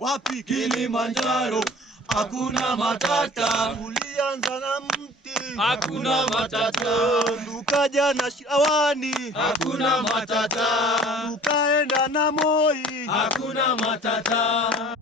Wapi Kilimanjaro, hakuna matata. Tulianza na mti, hakuna matata. Tukaja na Shawani, hakuna matata. Tukaenda na Moi, hakuna matata.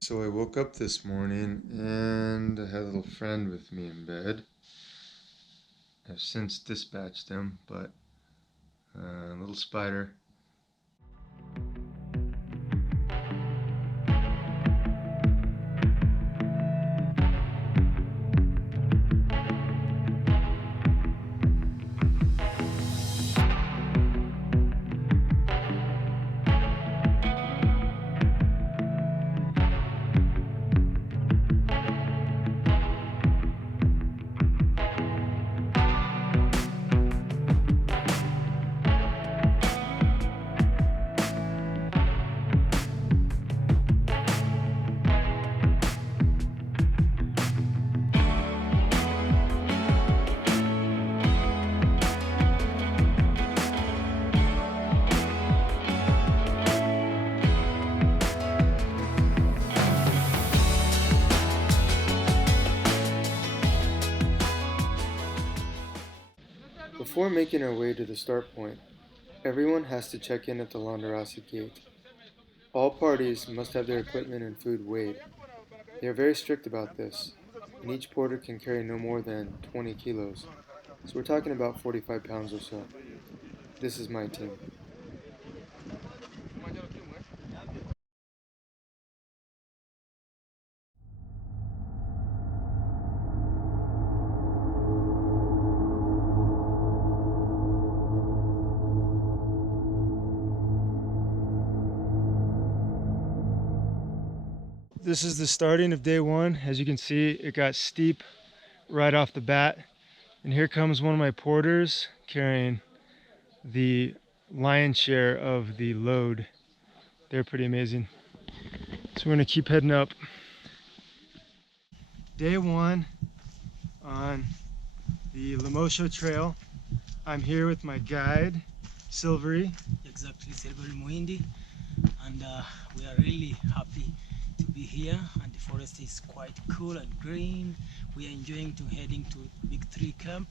So I woke up this morning and I had a little friend with me in bed. I've since dispatched him, but a little spider. Before making our way to the start point, everyone has to check in at the Landarasi gate. All parties must have their equipment and food weighed. They are very strict about this, and each porter can carry no more than 20 kilos, so we're talking about 45 pounds or so. This is my team. This is the starting of day one. As you can see, it got steep right off the bat. And here comes one of my porters carrying the lion's share of the load. They're pretty amazing. So we're gonna keep heading up. Day one on the Lemosho Trail. I'm here with my guide, Silvery. Exactly, Silvery Muindi. And we are really happy to be here, and the forest is quite cool and green. We are enjoying to heading to Big Tree Camp.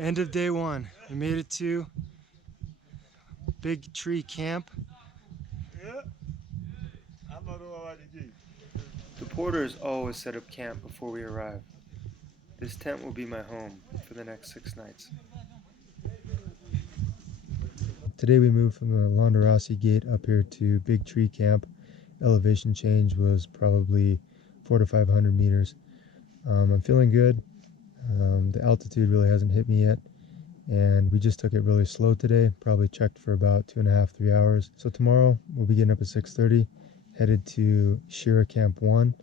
End of day one. We made it to Big Tree Camp. The porters always set up camp before we arrive. This tent will be my home for the next 6 nights. Today we moved from the Londerossi Gate up here to Big Tree Camp. Elevation change was probably 400 to 500 meters. I'm feeling good. The altitude really hasn't hit me yet, and we just took it really slow today. Probably checked for about 2.5 to 3 hours. So tomorrow we'll be getting up at 6:30, headed to Shira Camp 1.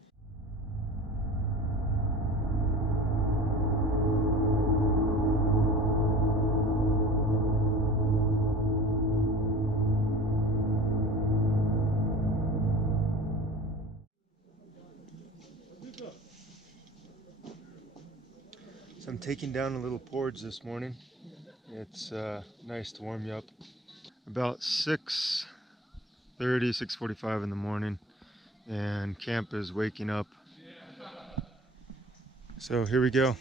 So I'm taking down a little porridge this morning. It's nice to warm you up. About 6:30, 6:45 in the morning, and camp is waking up. So here we go.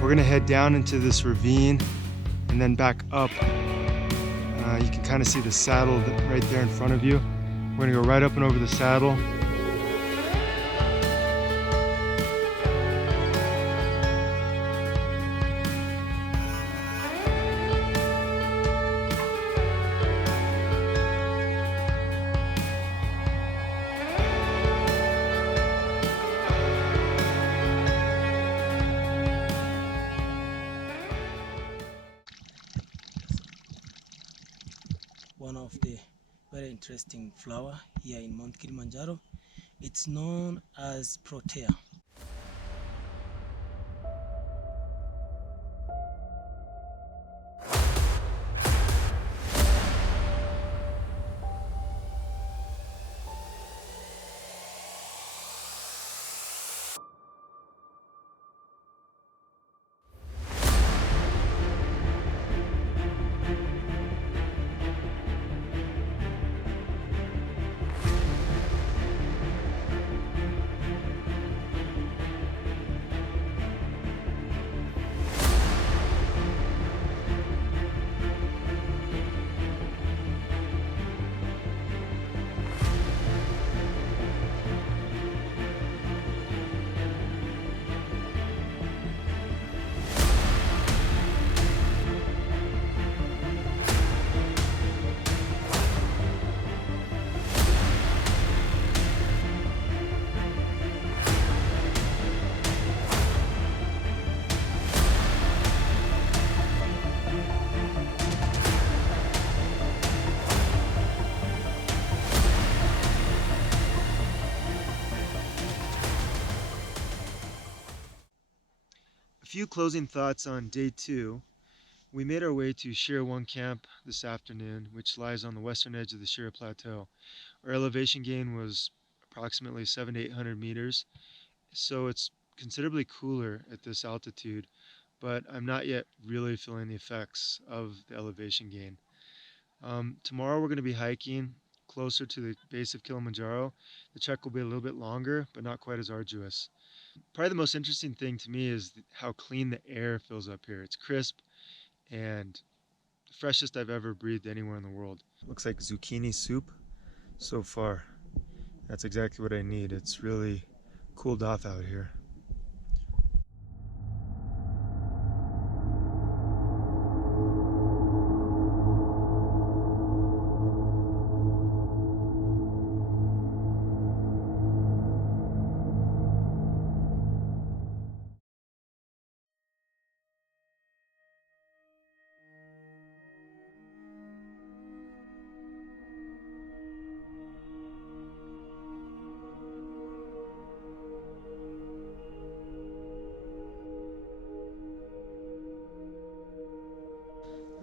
We're gonna head down into this ravine and then back up. You can kind of see the saddle right there in front of you. We're gonna go right up and over the saddle. One of the very interesting flower here in Mount Kilimanjaro. It's known as Protea. A few closing thoughts on day 2. We made our way to Shira 1 camp this afternoon, which lies on the western edge of the Shira Plateau. Our elevation gain was approximately 700 to 800 meters, so it's considerably cooler at this altitude, but I'm not yet really feeling the effects of the elevation gain. Tomorrow we're going to be hiking closer to the base of Kilimanjaro. The trek will be a little bit longer, but not quite as arduous. Probably the most interesting thing to me is how clean the air feels up here. It's crisp and the freshest I've ever breathed anywhere in the world. Looks like zucchini soup so far. That's exactly what I need. It's really cooled off out here.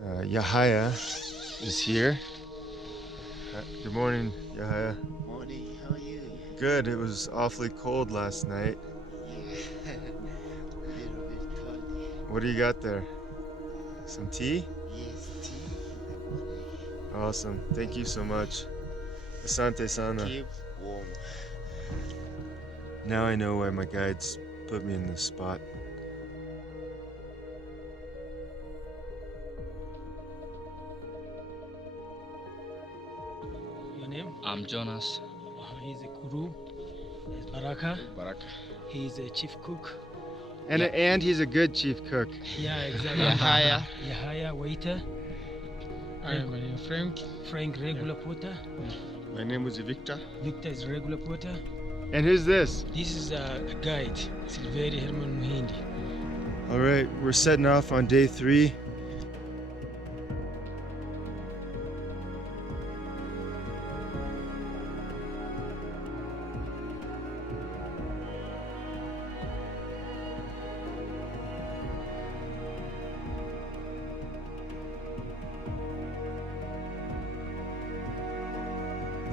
Yahaya is here. Good morning, Yahaya. Morning, how are you? Good. It was awfully cold last night. Yeah, a little bit cold. What do you got there? Some tea? Yes, tea in the morning. Awesome. Thank you so much. Asante sana. Keep warm. Now I know why my guides put me in this spot. Your name? I'm Jonas. He's a Kuru. He's Baraka. Baraka. He's a chief cook. And he's a good chief cook. Yeah, exactly. Yahaya. Yahaya, waiter. I'm Frank. Frank, regular porter. My name was Victor. Victor is regular porter. And who's this? This is a guide, Silveri Herman Muhindi. All right, we're setting off on day 3.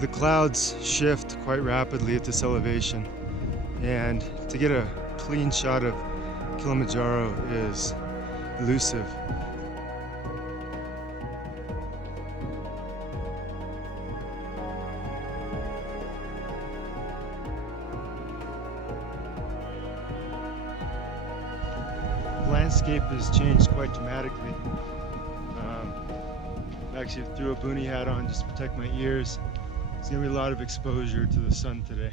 The clouds shift quite rapidly at this elevation, and to get a clean shot of Kilimanjaro is elusive. The landscape has changed quite dramatically. I actually threw a boonie hat on just to protect my ears. There's gonna be a lot of exposure to the sun today.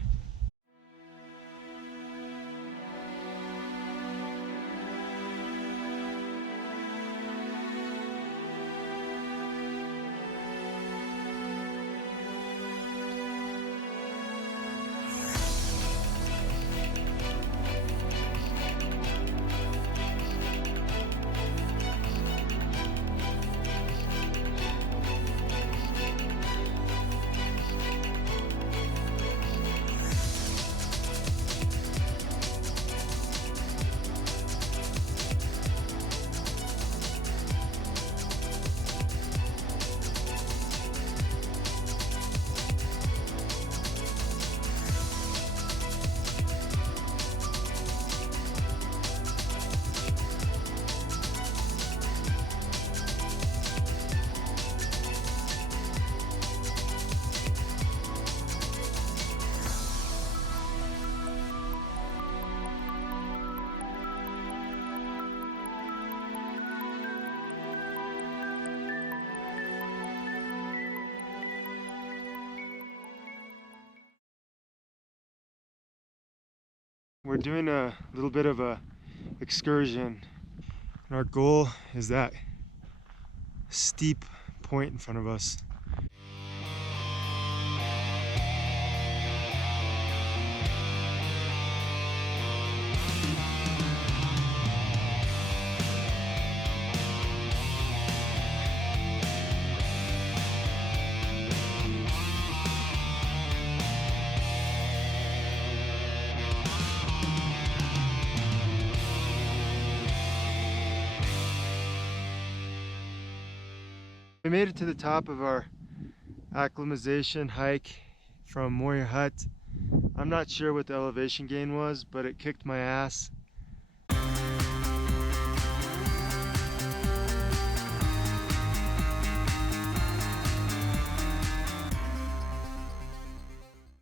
We're doing a little bit of a excursion, and our goal is that steep point in front of us. We made it to the top of our acclimatization hike from Moya Hut. I'm not sure what the elevation gain was, but it kicked my ass. The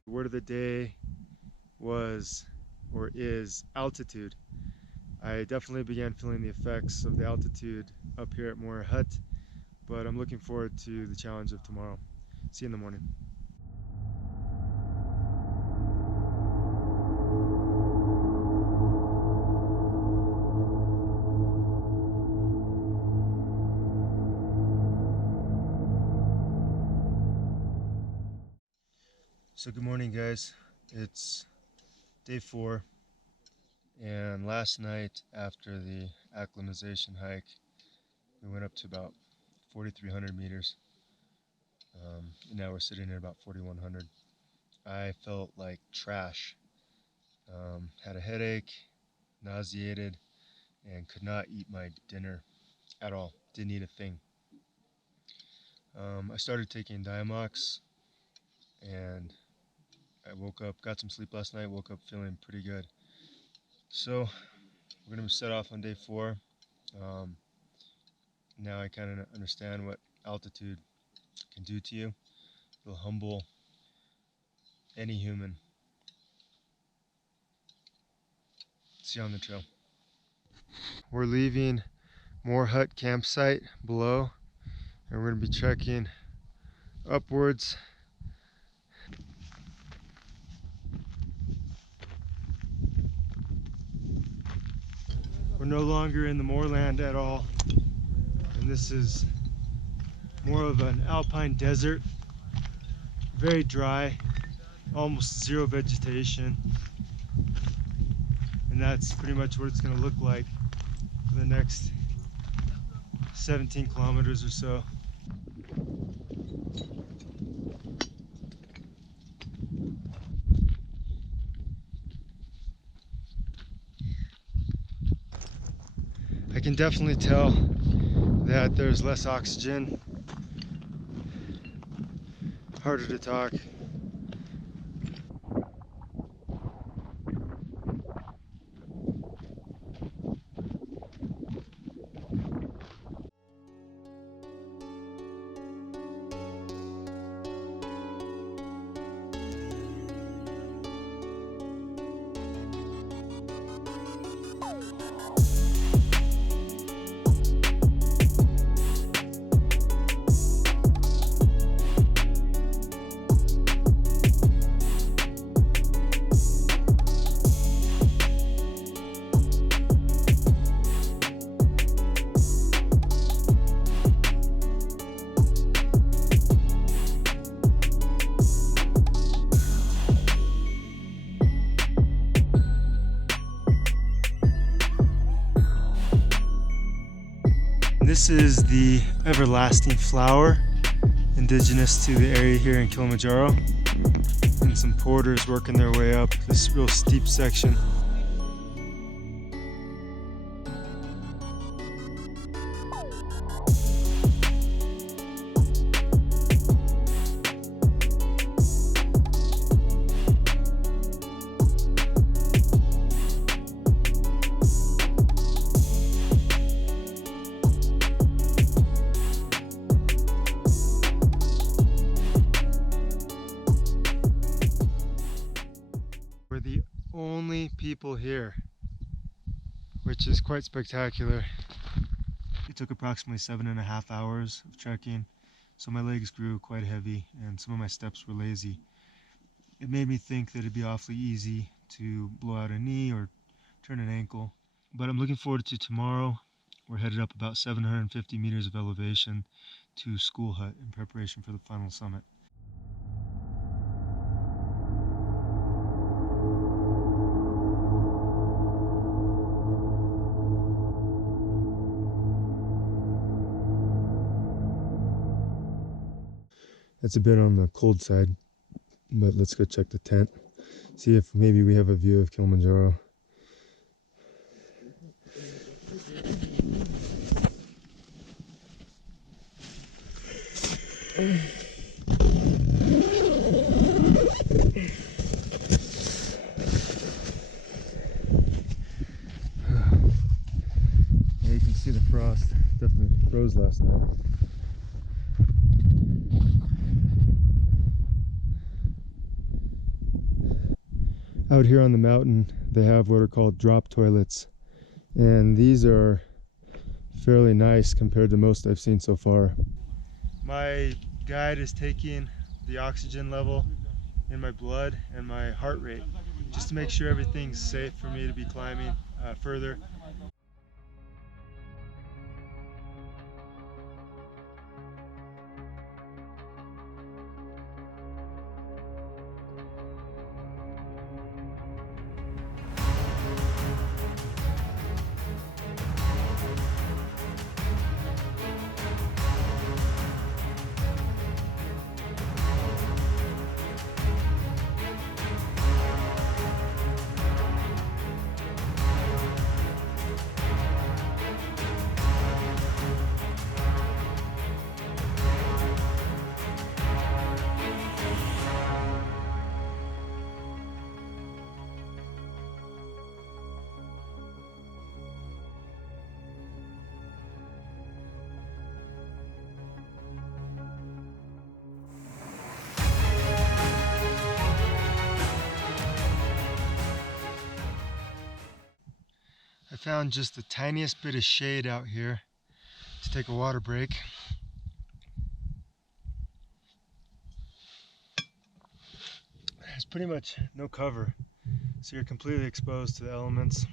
word of the day was, or is, altitude. I definitely began feeling the effects of the altitude up here at Moya Hut, but I'm looking forward to the challenge of tomorrow. See you in the morning. So good morning, guys. It's day 4, and last night after the acclimatization hike, we went up to about 4,300 meters. And now we're sitting at about 4,100. I felt like trash. Had a headache, nauseated, and could not eat my dinner at all. Didn't eat a thing. I started taking Diamox, and I woke up, got some sleep last night, woke up feeling pretty good. So we're going to set off on day 4. Now I kind of understand what altitude can do to you. It'll humble any human. See you on the trail. We're leaving Moore Hut campsite below, and we're going to be trekking upwards. We're no longer in the moorland at all, and this is more of an alpine desert, very dry, almost zero vegetation, and that's pretty much what it's going to look like for the next 17 kilometers or so. I can definitely tell that there's less oxygen, harder to talk. This is the everlasting flower, indigenous to the area here in Kilimanjaro, and some porters working their way up this real steep section. We're the only people here, which is quite spectacular. It took approximately 7.5 hours of trekking, so my legs grew quite heavy and some of my steps were lazy. It made me think that it'd be awfully easy to blow out a knee or turn an ankle, but I'm looking forward to tomorrow. We're headed up about 750 meters of elevation to School Hut in preparation for the final summit. It's a bit on the cold side, but let's go check the tent, see if maybe we have a view of Kilimanjaro. Yeah, you can see the frost. Definitely froze last night. Out here on the mountain, they have what are called drop toilets, and these are fairly nice compared to most I've seen so far. My guide is taking the oxygen level in my blood and my heart rate, just to make sure everything's safe for me to be climbing further. I found just the tiniest bit of shade out here to take a water break. There's pretty much no cover, so you're completely exposed to the elements.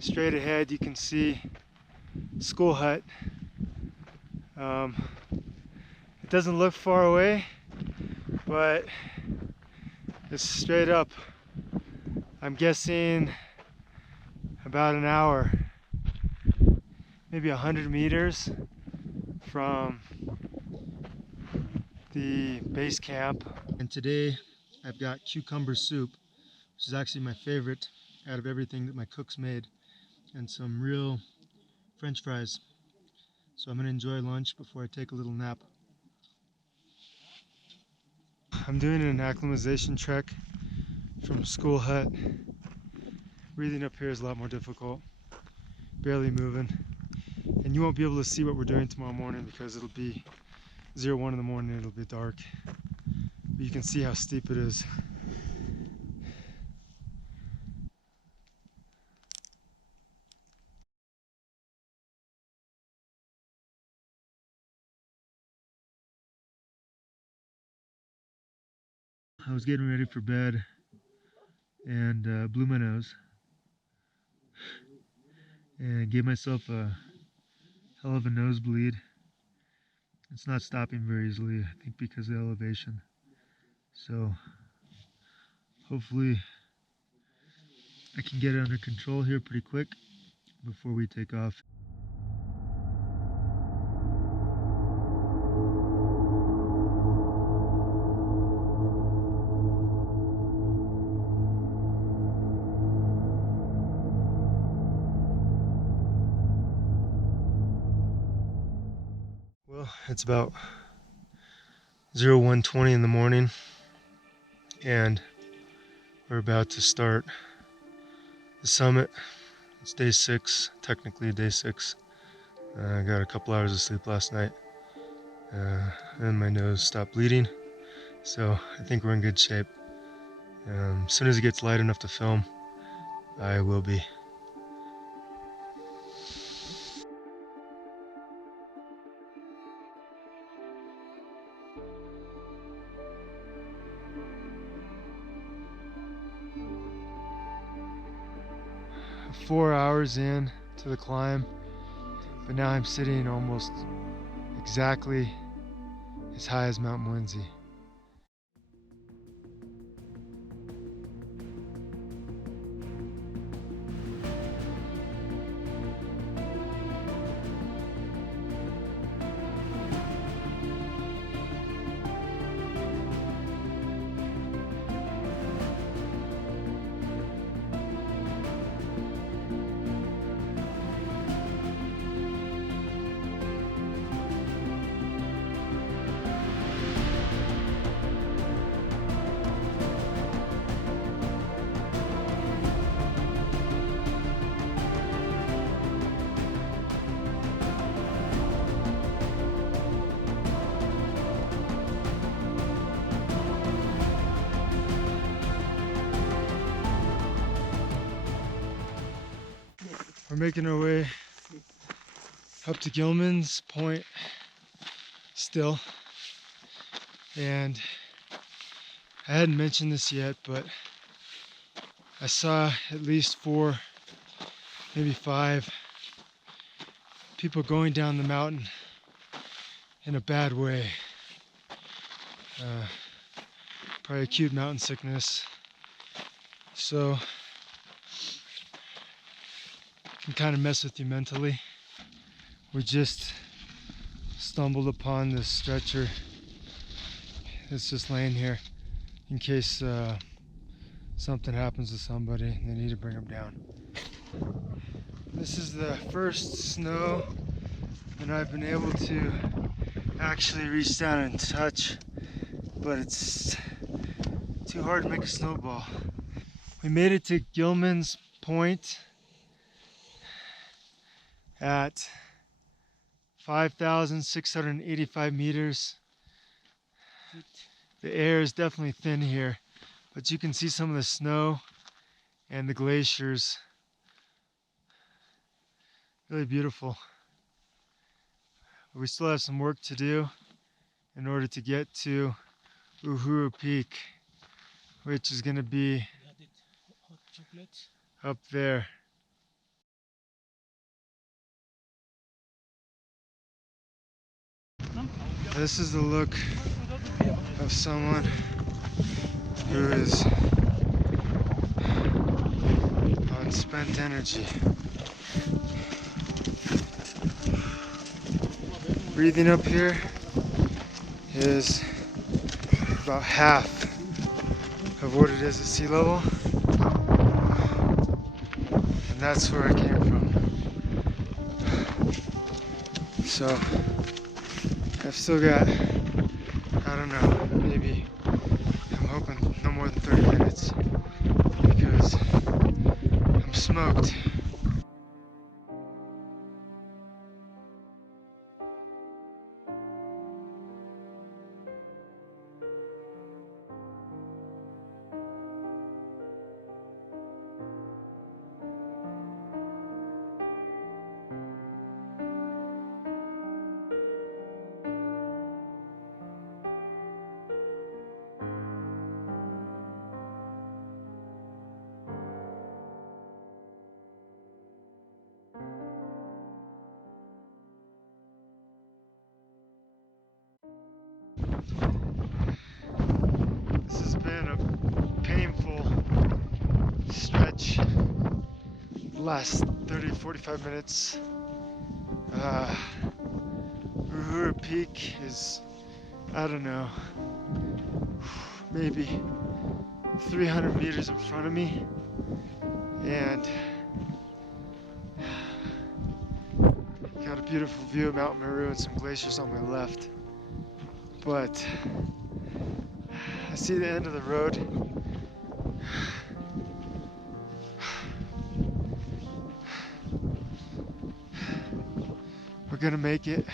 Straight ahead you can see school hut. It doesn't look far away, but it's straight up. I'm guessing about an hour, maybe 100 meters from the base camp. And today I've got cucumber soup, which is actually my favorite out of everything that my cook's made, and some real French fries. So I'm gonna enjoy lunch before I take a little nap. I'm doing an acclimatization trek from school hut. Breathing up here is a lot more difficult, barely moving. And you won't be able to see what we're doing tomorrow morning because it'll be 01 in the morning, it'll be dark. But you can see how steep it is. I was getting ready for bed and blew my nose and gave myself a hell of a nosebleed. It's not stopping very easily, I think because of the elevation. So hopefully I can get it under control here pretty quick before we take off. Well, it's about 01:20 in the morning and we're about to start the summit. It's day 6, technically day 6. I got a couple hours of sleep last night and my nose stopped bleeding, so I think we're in good shape. As soon as it gets light enough to film, I will be. Four hours in to the climb, but now I'm sitting almost exactly as high as Mount Moenzi. We're making our way up to Gilman's Point still, and I hadn't mentioned this yet, but I saw at least 4, maybe 5 people going down the mountain in a bad way. Probably acute mountain sickness. So it can kind of mess with you mentally. We just stumbled upon this stretcher that's just laying here in case something happens to somebody and they need to bring them down. This is the first snow that I've been able to actually reach down and touch, but it's too hard to make a snowball. We made it to Gilman's Point at 5,685 meters. The air is definitely thin here, but you can see some of the snow and the glaciers. Really beautiful. We still have some work to do in order to get to Uhuru Peak, which is going to be We added hot chocolate. up there. This is the look of someone who is on spent energy. Breathing up here is about half of what it is at sea level, and that's where I came from. So I've still got, I don't know, maybe, I'm hoping no more than 30 minutes because I'm smoked. This has been a painful stretch. The last 30-45 minutes. Uhuru Peak is, I don't know, maybe 300 meters in front of me, and got a beautiful view of Mount Meru and some glaciers on my left. But I see the end of the road. We're gonna make it.